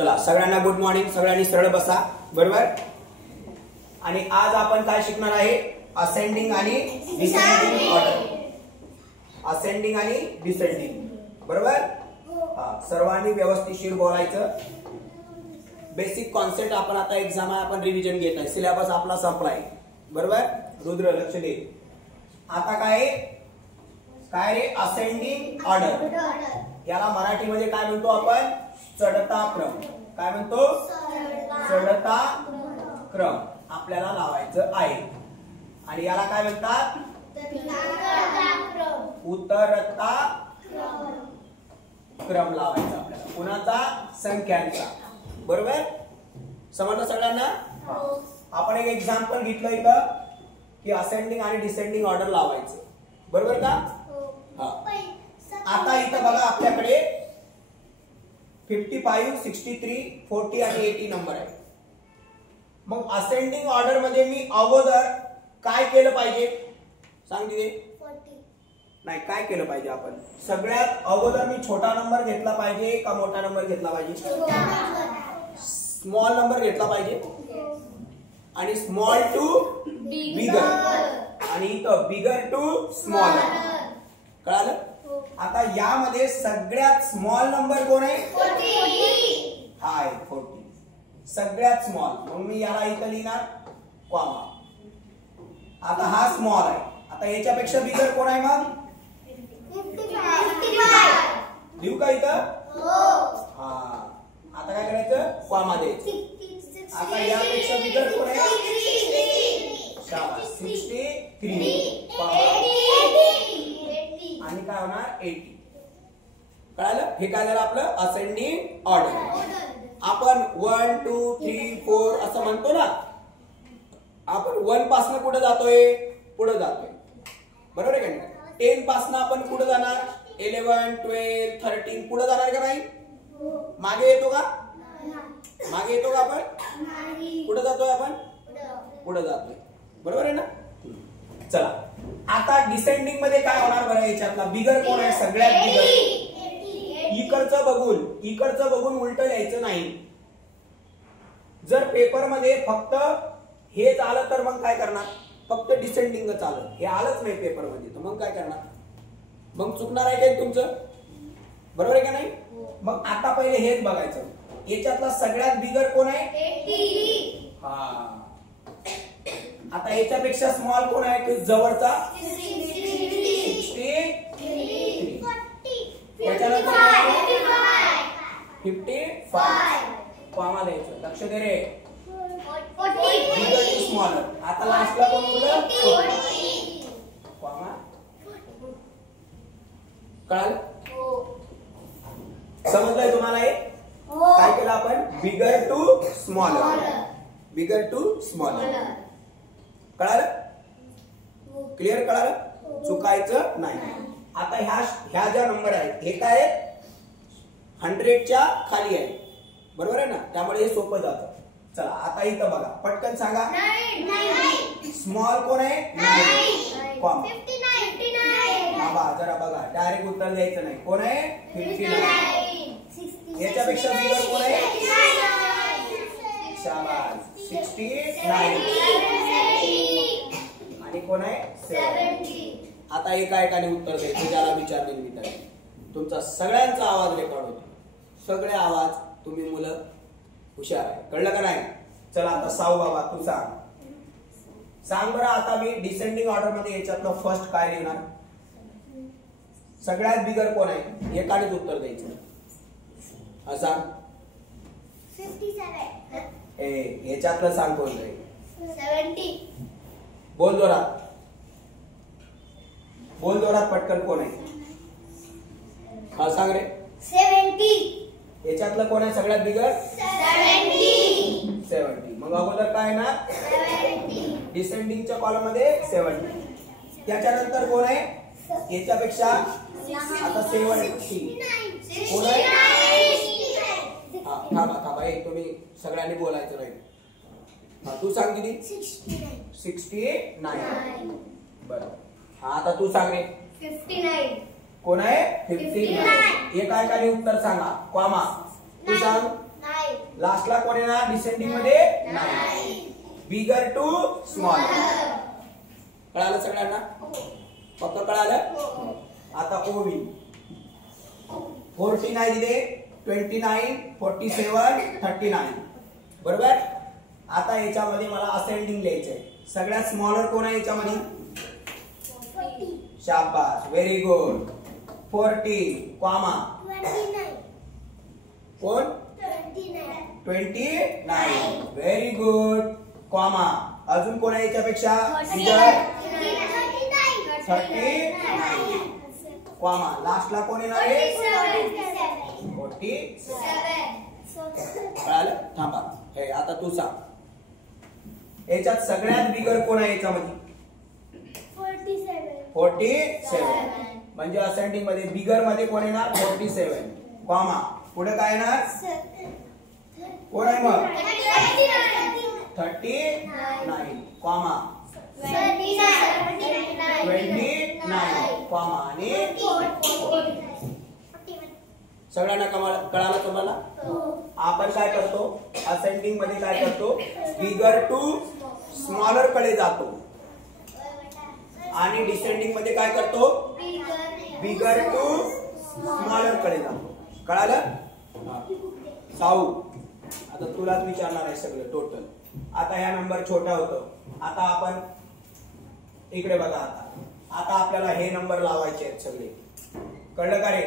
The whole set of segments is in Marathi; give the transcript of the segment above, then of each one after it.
चला सगळ्यांना गुड मॉर्निंग. सगळ्यांनी सरळ बसा. बरोबर. आणि आज आपण काय शिकणार आहे? असेंडिंग आणि डिसेंडिंग ऑर्डर. असेंडिंग आणि डिसेंडिंग. बरोबर. सर्वांनी व्यवस्थितशीर बोलायचं. बेसिक कॉन्सेप्ट आपण आता एक्झाम आहे, आपण रिव्हिजन घेत आहे. सिलेबस आपला संपलाय. बरोबर. रुद्र लक्ष दे. आता काय रे? Ascending order. याला मराठीमध्ये काय म्हणतो आपण? चढता क्रम. काय म्हणतो? चढता क्रम आपल्याला लावायचं आहे. आणि याला काय म्हणतात? उतरता क्रम लावायचा आपल्याला. कुणाचा? संख्यांचा. बरोबर. समजलं सगळ्यांना? आपण एक एक्झाम्पल घेतलं इथं की असेंडिंग आणि डिसेंडिंग ऑर्डर लावायचं. बरोबर का? आता इथं बघा आपल्याकडे 55, 63, 40 आणि 80 नंबर आहे. मग असेंडिंग ऑर्डर मध्ये मी अगोदर काय केलं पाहिजे? सांग दिदे. नाही, काय केलं पाहिजे आपण? सगळ्यात अगोदर मी छोटा नंबर घेतला पाहिजे का मोठा नंबर घेतला पाहिजे? स्मॉल नंबर घेतला पाहिजे. आणि स्मॉल टू बिगर. आणि इथं बिगर टू स्मॉल. कळालं? आता यामध्ये सगळ्यात स्मॉल नंबर कोण आहे? 40. सगळ्यात स्मॉल. म्हणून मी याला इथं लिहिणार कॉमा. आता हा स्मॉल आहे. आता याच्यापेक्षा बिगर कोण आहे मग? 55. लिहू का इथं? आता काय करायचं? कॉमा द्यायचं. आता यापेक्षा बिगर कोण आहे? 63. आणि काय होणार? 80. कळालं? हे काय झालं आपलं असेंडिंग ऑर्डर. आपण 1, 2, 3, 4 असं म्हणतो ना. आपण 1 पासून कुठे जातोय? पुढे जातोय. बरोबर आहे का नाही? 10 पासून आपण कुठे जाणार? 11, 12, 13 पुढे जाणार का नाही? मागे येतो का? मागे येतो का आपण? कुठे जातोय आपण? पुढे जातोय. बरोबर आहे ना? चला आता डिसेंडिंग मध्ये काय होणार बरं? याच्यातला बिगर कोण आहे? सगळ्यात बिगर. इकडचं बघून उलट यायचं नाही. जर पेपर मध्ये फक्त हे आलं तर मग काय करणार? फक्त डिसेंडिंगच आलं, हे आलंच नाही पेपर मध्ये, तर मग काय करणार? मग चुकणार आहे काय तुमचं? बरोबर आहे का नाही? मग आता पहिले हेच बघायचं. याच्यातला सगळ्यात बिगर कोण आहे? 80. आता याच्यापेक्षा स्मॉल कोण आहे? तो जवळचा 63. त्याच्यानंतर 55. कॉमा द्यायचं. लक्ष दे रे. बिगर टू स्मॉलर. आता लास्टला कोण उरलं? कॉमा. कळालं? समजलंय तुम्हाला हे? काय केलं आपण? Bigger to smaller. Bigger to smaller. कळालं? क्लिअर? कळालं? चुकायचं नाही. आता ह्या ज्या नंबर आहेत हे काय? 100च्या खाली आहे. बरोबर आहे ना? त्यामुळे हे सोपं जातं. चला आता इथं बघा, पटकन सांगा. स्मॉल कोण आहे? 59. बाबा जरा बघा, डायरेक्ट उत्तर द्यायचं नाही. कोण आहे? 59. याच्यापेक्षा बिगर कोण आहे? शाबास, 69. आणि कोण आहे? 70. आता एकाने उत्तर द्यायचं ज्याला विचारले मी. तर तुमचा सगळ्यांचा आवाज रेकॉर्ड होतो. सगळे आवाज. तुम्ही मुलं हुशार आहे. कळलं का नाही? चला आता साऊ बाबा तू सांग बरं. आता मी डिसेंडिंग ऑर्डर मध्ये याच्यातलं फर्स्ट काय लिहिणार? सगळ्यात बिगर कोण आहे? एकानेच उत्तर द्यायचं. सांग. 57. याच्यातलं सांग कोण आहे? 70. बोल जोरात. बोल जोरात पटकन. कोण आहे? हा सांग रे. 70. याच्यातलं कोण आहे सगळ्यात बिगर? 70. मग अगोदर काय ना? डिसेंडिंगच्या कॉलम मध्ये 70. त्याच्यानंतर कोण आहे? याच्यापेक्षा आता 70. कोण आहे? थांबा हे तुम्ही सगळ्यांनी बोलायचं नाही. तू सांग किती? 69. बरं. आता तू सांग रे. 59. कोण आहे? 59. एका उत्तर सांगा. कॉमा. तू सांग. 9. लास्टला कोण येणार डिसेंडिंग मध्ये 9. बिगर टू स्मॉलर. कळालं सगळ्यांना? फक्त कळालं? आता ओवी 49 दिले, 29, 47, 39. बरोबर. आता याच्यामध्ये मला असेंडिंग लिहायचंय. सगळ्यात स्मॉलर कोण आहे याच्यामध्ये? शाबास, व्हेरी गुड. 40 कॉमा कोण? 29. Very good comma. अजून कोण आहे याच्यापेक्षा? 39 कॉमा. लास्टला कोण येणार आहे? 47. कळालं? थांबा. हे आता तू सांग याच्यात सगळ्यात बिगर कोण आहे याच्यामध्ये? 47. म्हणजे असेंडिंग मध्ये बिगर मध्ये कोण येणार? 47 कॉमा. पुढे काय येणार? कोण आहे मग? 39 कॉमा 29 कॉमा आणि सगळ्यांना कळालं तुम्हाला? आपण काय करतो असेंडिंग मध्ये? काय करतो? बिगर टू स्मॉलर कडे जातो आणि डिसेंडिंग मध्ये काय करतो? बिगर टू स्मॉलर कडे जातो. कळालं? साऊ आता तुलाच विचारणार आहे सगळं टोटल. आता ह्या नंबर छोटा होतो. आता आपण इकडे बघा. आता आपल्याला हे नंबर लावायचे आहेत सगळे. कळलं का रे?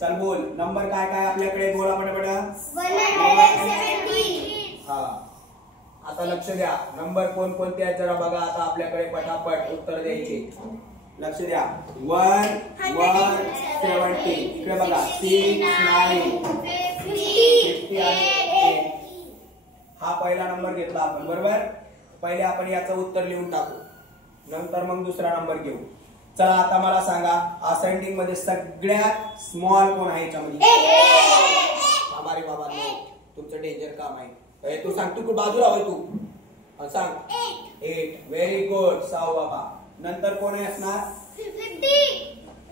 चल बोल नंबर काय काय आपल्याकडे? बोला पटापटा. 170. हा आता लक्ष द्या. नंबर कोण कोणते आहेत जरा बघा. आता आपल्याकडे पटापट उत्तर द्यायचे. लक्ष द्या. 170. इकडे बघा 6, 9, 50 आणि 8. हा पहिला नंबर घेतला आपण. बरोबर. पहिले आपण याचं उत्तर लिहून टाकू, नंतर मग दुसरा नंबर घेऊ. चला आता मला सांगा असेंडिंग मध्ये सगळ्यात स्मॉल कोण आहे याच्यामध्ये? हमारे बाबा तुमचं डेंजर काम आहे. तू सांग. तू बाजूला होय तू सांग. 8. व्हेरी गुड साऊ बाबा. नंतर कोण आहे असणार?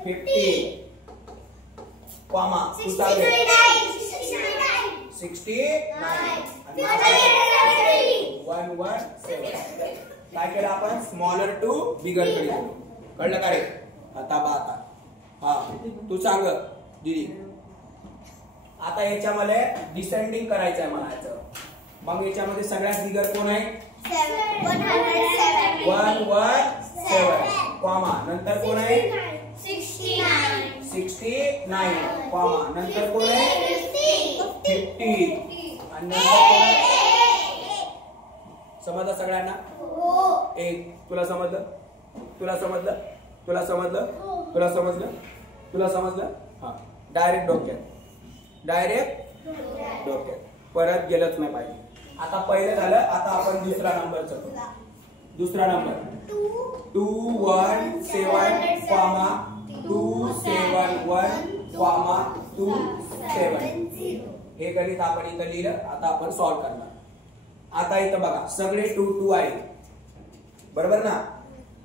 50 कॉमा. तू सांग. 69 117. काय केलं आपण? स्मॉलर टू बिगर कडे गेलो. कळलं का रे? आता हा तू सांग दीदी. आता याच्यामध्ये डिसेंडिंग करायचं आहे म्हणायचं. मग याच्यामध्ये सगळ्यात बिगर कोण आहे? 117 कॉमा. नंतर कोण आहे? 69 कॉमा. नंतर कोण आहे? 50 आणि नंतर कोण आहे? समजलं सगळ्यांना? एक तुला समजलं? तुला समजलं? तुला समजलं? तुला समजलं? तुला समजलं? हा डायरेक्ट डोक्यात परत गेलंच नाही पाहिजे. आता पहिलं झालं. आता आपण दुसरा नंबरचं करू. दुसरा नंबर 217 कॉमा 271 कॉमा 27. हे गणित आपण इथं लिहिलं. आता आपण सॉल्व्ह करणार. आता इथं बघा सगळे 2 2 आहे. बरोबर ना?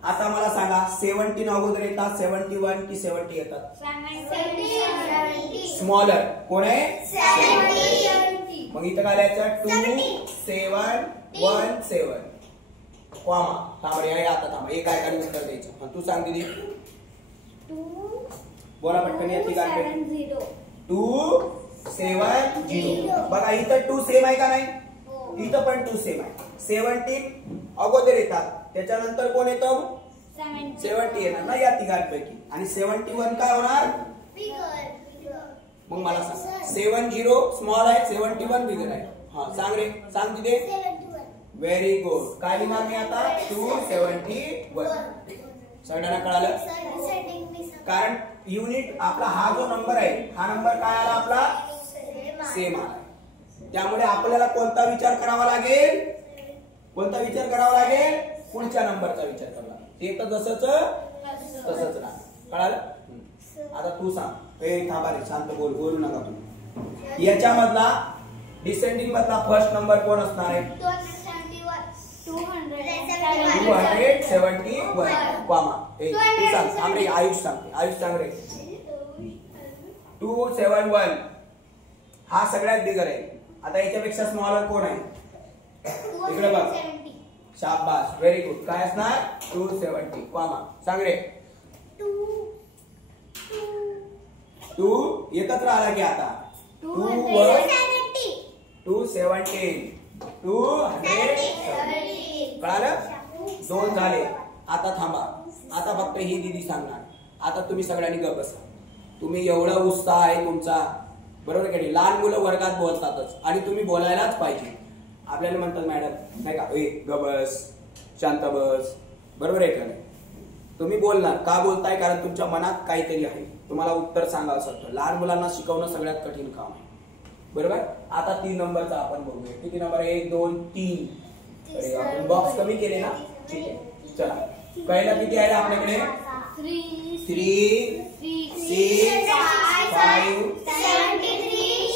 आता मला सांगा 17 अगोदर येतात 71 की 70 येतात? स्मॉलर कोण आहे? 70. मग इथं काय लिहायचं? 2717 कॉमा. थांब रे आता थांब. एक काय उत्तर द्यायचं. तू सांग दीदी. बोला पटकन. येते काय? 270. बघा इथं 2 सेम आहे का नाही? इथं पण 2 सेम आहे. 17 अगोदर येतात. त्याच्यानंतर कोण येतं? 70 येणार ना या तिघांपैकी. आणि 71 काय होणार? मग मला सांग. 70 स्मॉल आहे, 71 बिगर आहे. हा सांग रे. सांग तिथे. Very good. काय लिहिणार मी आता? 271. सगळ्यांना कळालं? कारण युनिट आपला हा जो नंबर आहे हा नंबर काय आला आपला? सेम आला. त्यामुळे आपल्याला कोणता विचार करावा लागेल? कोणता विचार करावा लागेल? पुढच्या नंबरचा विचार करावा. ते तर जसंच तसंच राहा. कळालं? आता तू सांग. थांबा रे शांत बोल. बोलू नका तू. याच्यामधला डिसेंडिंग मधला फर्स्ट नंबर कोण असणार आहे? 271 कॉमा. तू सांग. थांब रे. आयुष सांगते. आयुष सांग रे. 271 हा सगळ्यात बिगर आहे. आता याच्यापेक्षा स्मॉलर कोण आहे? इकडे बघ. शाबास, व्हेरी गुड. काय असणार? 270 कॉमा. सांग रे. 2 एकत्र आला की आता 270 270 कळालं? 2 झाले. आता थांबा. आता फक्त ही दीदी सांगणार. आता तुम्ही सगळ्यांनी गप बसा. तुम्ही एवढा उत्साह आहे तुमचा, बरोबर की लहान मुलं वर्गात बोलतातच आणि तुम्ही बोलायलाच पाहिजे. आपल्याला म्हणतात मॅडम नाही का, गप बस, शांत बस, बरोबर आहे का नाही? तुम्ही बोलणार. का बोलताय? कारण तुमच्या मनात काहीतरी आहे, तुम्हाला उत्तर सांगावं असतं. लहान मुलांना शिकवणं सगळ्यात कठीण काम आहे, बरोबर. आता 3 नंबरचा आपण बघूया. किती नंबर? 1 2 3. अरे आपण बॉक्स कमी केले ना, ठीक आहे. चला, पहिला किती आहे आपल्याकडे? 3 6 5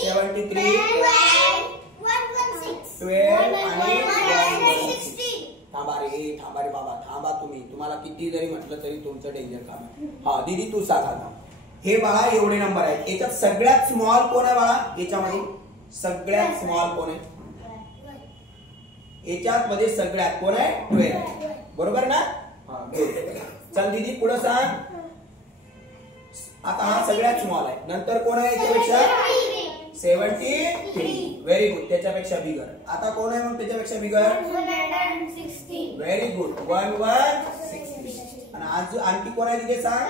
73 12 आणि थांबा रे बाबा, थांबा. तुम्हाला किती जरी म्हटलं तरी तुमचं डेंजर काम आहे. हा दीदी तू सांग आता. हे बघा एवढे नंबर आहेत. याच्यात सगळ्यात स्मॉल कोण आहे बाळा? याच्यामध्ये सगळ्यात स्मॉल कोण आहे? याच्यात मध्ये सगळ्यात कोण आहे? 12, बरोबर ना? हा चल दीदी पुढे सांग. आता हा सगळ्यात स्मॉल आहे. नंतर कोण आहे याच्यापेक्षा? 73. Very good. त्याच्यापेक्षा बिगर. आता कोण आहे मग त्याच्यापेक्षा बिगर? 116. Very good. 116. आणि आज आणखी कोण आहे तिथे सांग?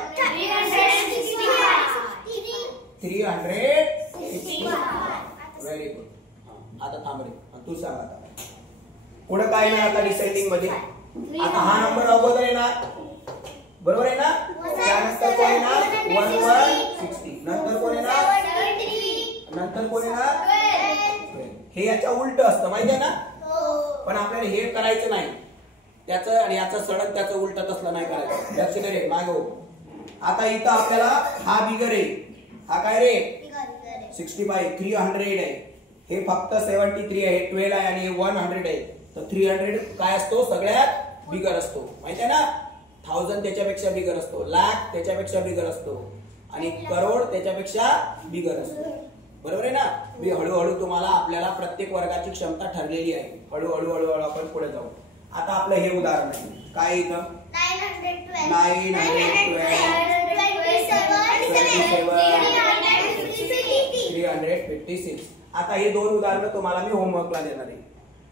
360. Very good. आता थांब रे, तू सांग आता पुढे काय नाही. आता डिसेंडिंग मध्ये आता हा नंबर अगोदर येणार, बरोबर आहे ना? त्यानंतर कोण येणार? 1160. नंतर कोण येणार? नंतर कोण येणार? हे याच्या उलट असतं माहिती आहे ना? पण आपल्याला हे करायचं नाही. त्याचं आणि याचं सडक त्याचं उलट तसलं नाही करायचं. लक्ष दे रे मागो. आता इथं आपल्याला हा बिगर आहे. हा काय रे? 65. 300 आहे. हे फक्त 73 आहे. 12 आहे आणि 100 आहे. तर 300 काय असतो? सगळ्यात बिगर असतो, माहिती आहे ना? 1000 त्याच्यापेक्षा बिगर असतो. लाख त्याच्यापेक्षा बिगर असतो आणि करोड त्याच्यापेक्षा बिगर असतो, बरोबर आहे ना? मी हळूहळू तुम्हाला आपल्याला प्रत्येक वर्गाची क्षमता ठरलेली आहे. हळूहळू आपण पुढे जाऊ. आता आपलं हे उदाहरण आहे. काय इथं? 356. आता हे 2 उदाहरणं तुम्हाला मी होमवर्कला देणार आहे.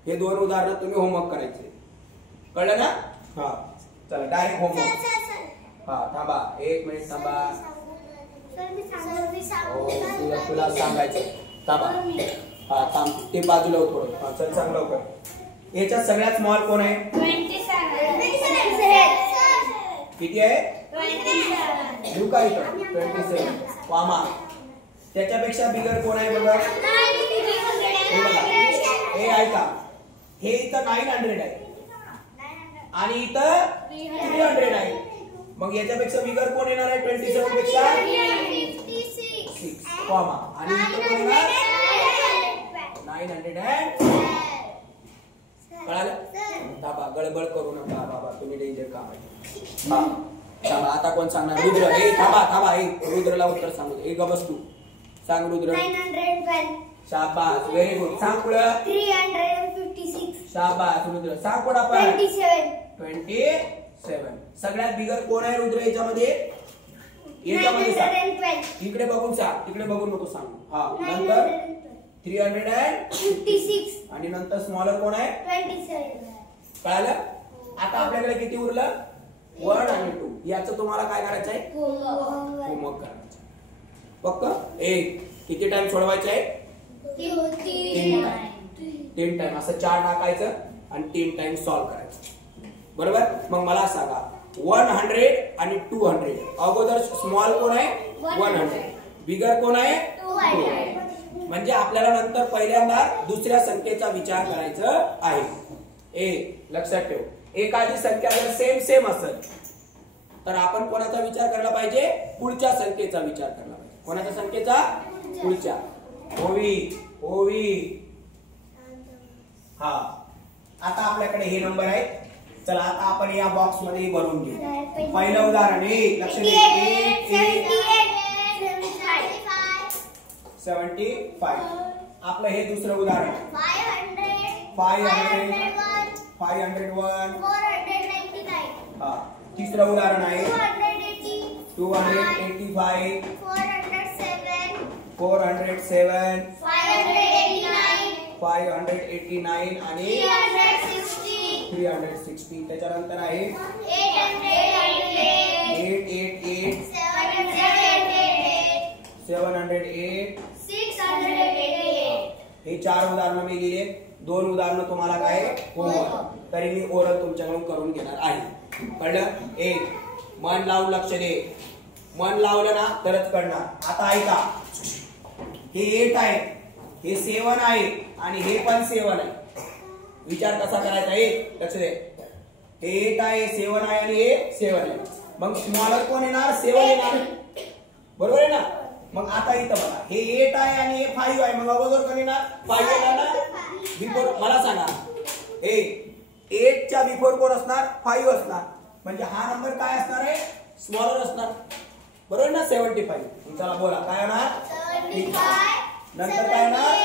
हे 2 उदाहरणं तुम्ही होमवर्क करायचे. कळलं ना? हा चला डायरेक्ट होमवर्क. हा थांबा 1 मिनिट थांबा. तुला सांगायचं. थांबा. हा थांब. ते बाजूला हो थोडं. हा चल सांग लवकर. याच्यात सगळ्यात स्मॉल कोण आहे? 27. किती आहे? 27. लिहू का इथं? 27 कॉमा. त्याच्यापेक्षा बिगर कोण आहे बघा? हे बघा. हे ऐका. हे इथं 900 आहे आणि इथं 300 आहे. मग याच्यापेक्षा बिगर कोण येणार आहे? 27 पेक्षा 6 कॉमा. आणि इथं कोण येणार? 900. कळालं? थांबा, गडबड करू नका बाबा, तुम्ही डेंजर काम आहे. हा थांबा. आता कोण सांगणार? रुद्र. हे थांबा. हे रुद्रला उत्तर सांगू दे. गबस तू सांग रुद्र. 912. शाबास, व्हेरी गुड. सांग पुढं. 356. शाबास रुद्र. सांग पुढं आपण. 27. सगळ्यात बिगर कोण आहे रुद्र याच्यामध्ये? याच्यामध्ये सांग. इकडे बघून सांग, तिकडे बघून नको सांग. हा नंतर 356 आणि नंतर स्मॉलर कोण आहे? 27. कळालं? आता आपल्याकडे किती उरलं? 1 आणि 2. याचं तुम्हाला काय करायचं आहे? होमवर्क करायचं. फक्त किती टाइम सोडवायचे आहे? 3 टाइम. असं 4 टाकायचं आणि 3 टाइम सॉल्व करायचं, बरोबर. मग मला सांगा 100 आणि 200. अगोदर स्मॉल कोण आहे? 100. बिगर कोण आहे? 200. म्हणजे आपल्याला नंतर पहिल्यांदा दुसऱ्या संख्येचा विचार करायचा आहे. लक्षात ठेव. एखादी संख्या जर सेम असेल तर आपण कोणाचा विचार करायला पाहिजे? पुढच्या संख्येचा विचार करायला पाहिजे. कोणाच्या संख्येचा? पुढच्या. ओवी. हा आता आपल्याकडे हे नंबर आहे. चला आता आपण या बॉक्स मध्ये भरून घेऊ. पहिलं उदाहरण. लक्ष दे. 75. आपलं हे दुसरं उदाहरण 501 हा तिसरं उदाहरण आहे 285 407 589 आणि 360 त्याच्यानंतर आहे 888 708 हे 4 उदाहरणं मी दिले 2 उदाहरणं तुम्हाला काय होमवर्क तरी मी ओरल तुमच्याकडून करून घेणार आहे कळलं एक मन लावून लक्ष दे मन लावलं ना तरच कळणार आता ऐका हे 8 आहे हे 7 आहे आणि हे पण 7 आहे विचार कसा करायचा एक लक्ष दे हे 8 आहे 7 आहे आणि हे 7 आहे मग स्मॉलर कोण येणार 7 येणार बरोबर आहे ना मग आता इथं बघा हे 8 आहे आणि हे 5 आहे मग अगोदर कोण येणार 5 येणार ना बिफोर मला सांगा हे 8 च्या बिफोर कोण असणार 5 असणार म्हणजे हा नंबर काय असणार आहे स्मॉलर असणार बरोबर ना 75 चला बोला काय होणार 75 नंतर काय होणार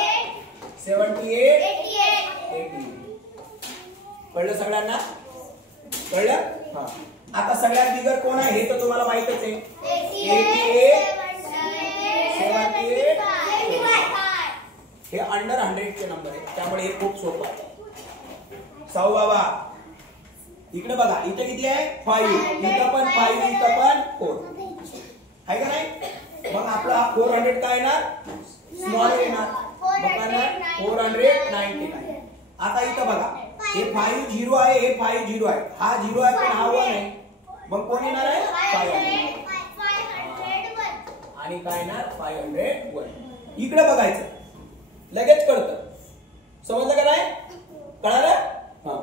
78 80 कळलं सगळ्यांना कळलं हा आता सगळ्यात बिगर कोण आहे हे तर तुम्हाला माहितच आहे 88 हे अंडर 100 चे नंबर आहे त्यामुळे हे खूप सोपं आहे साऊ बाबा इकडे बघा इथे किती आहे 5 इथं पण 5 इथं पण 4 आहे का नाही मग आपला 400 काय येणार स्मॉल येणार मग काय 499 आता इथं बघा हे 5 0 आहे हे 5 0 आहे हा 0 आहे पण हा 1 आहे मग कोण येणार आहे 500 आणि काय येणार 501 इकडे बघायचं लगेच कळतं समजलं का नाही कळालं हा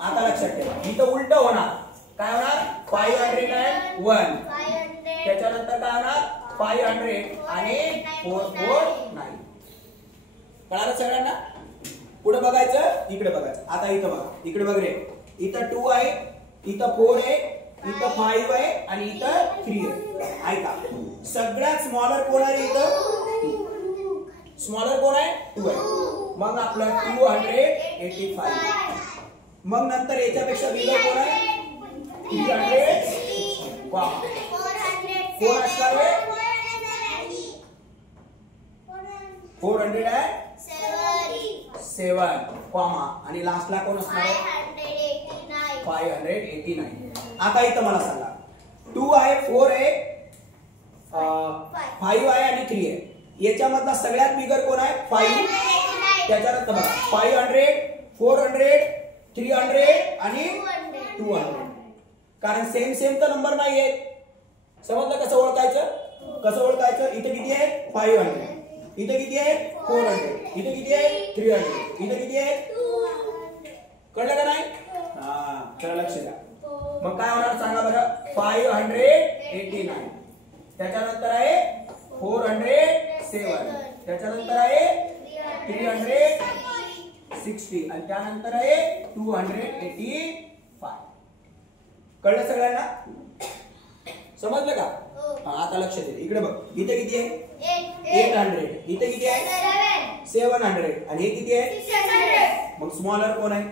आता लक्षात ठेवा इथं उलट होणार काय होणार 501 त्याच्यानंतर काय होणार 500 आणि 449 कळालं सगळ्यांना पुढे बघायचं इकडे बघायचं आता इथं बघा इकडे बघ रे इथं 2 आहे इथं 4 आहे इथं 5 आहे आणि इथं 3 आहे ऐका सगळ्यात स्मॉलर कोण आहे इथं स्मॉलर कोण आहे 2 आहे मग आपलं 285 मग नंतर याच्यापेक्षा बिगर कोण आहे 300 कोण असणार आहे 407 कॉमा आणि लास्टला कोण असणार आहे 589 आता इथं मला सांगा 2 आहे 4 आहे 5 आहे आणि 3 आहे याच्यामधला सगळ्यात बिगर कोण आहे 5 त्याच्यानंतर बघा 500 400 300 आणि 200 कारण सेम तर नंबर नाही आहे समजलं कसं ओळखायचं इथे किती आहे 500 इथे किती आहे 400 इथे किती आहे 300 इथे किती आहे कळलं का नाही हा चला लक्ष द्या मग काय होणार सांगा बरं 589 त्याच्यानंतर आहे 407 त्याच्यानंतर आहे 360 आणि त्यानंतर आहे 285 कळलं सगळ्यांना समजलं का आता लक्ष दे इकडे बघ इथे किती आहे 800 इथे किती आहे 700 आणि हे किती आहे 600 मग स्मॉलर कोण आहे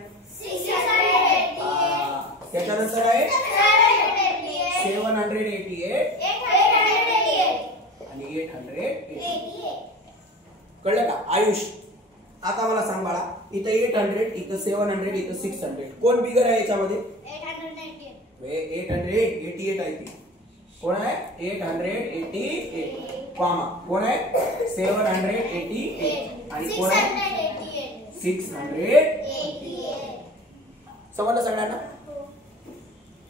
त्याच्यानंतर आहे 788 आणि 888 कळलं का आयुष आता मला सांग बाळा इथं 800 इथं 700 इथं 600 कोण बिगर आहे याच्यामध्ये 888 आहे ती कोण आहे 888 कॉमा कोण आहे 788 आणि कोण आहे 688 समजलं सगळ्यांना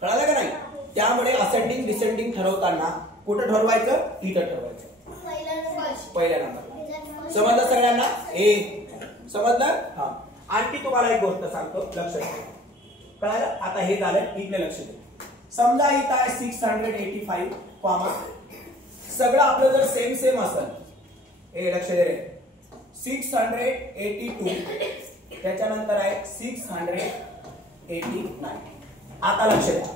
कळालं का नाही त्यामुळे असेंडिंग डिसेंडिंग ठरवताना कुठं ठरवायचं इथं ठरवायचं पहिल्या नंबर समजलं सगळ्यांना समजलं हा आणखी तुम्हाला एक गोष्ट सांगतो लक्ष द्या कळालं आता हे झालं इकडे लक्ष द्या समजा इथं आहे 685 कॉमा सगळं आपलं जर सेम असेल हे लक्ष दे रे 682 त्याच्यानंतर आहे 689 आता लक्ष द्या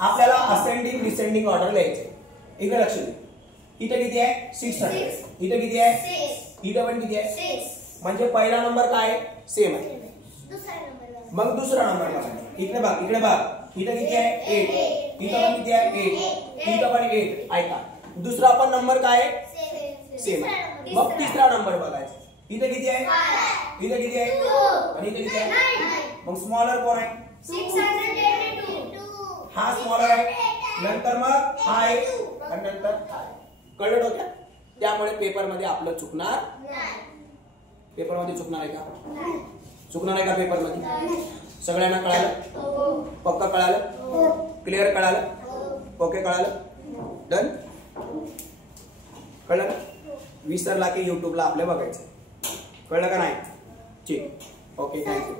आपल्याला असेंडिंग डिसेंडिंग ऑर्डर लिहायचे इकडे लक्ष दे इथे किती आहे 600 इथे किती आहे इथं पण किती आहे 6. म्हणजे पहिला नंबर काय आहे सेम आहे. दुसरा नंबर मग दुसरा नंबर बघायचा. इकडे बघ इकडे बघ इथं किती आहे 8. इथं पण किती आहे 8. इथं पण 8. ऐका दुसरा पण नंबर काय आहे सेम आहे. मग तिसरा नंबर बघायचा. इथं किती आहे इथं किती आहे आणि इथं किती आहे. मग स्मॉलर कोण आहे 682. हा स्मॉलर आहे. नंतर मग हा आहे आणि नंतर हा आहे. कळलं डोक्यात. त्यामुळे पेपर मध्ये आपलं चुकणार पेपर मध्ये चुकणार आहे का चुकणार आहे का पेपर मध्ये. सगळ्यांना कळालं पक्का कळालं क्लिअर कळालं ओके कळालं डन कळलं का. विसरला की युट्यूबला आपल्या बघायचं कळलं का नाही ठीक ओके थँक्यू.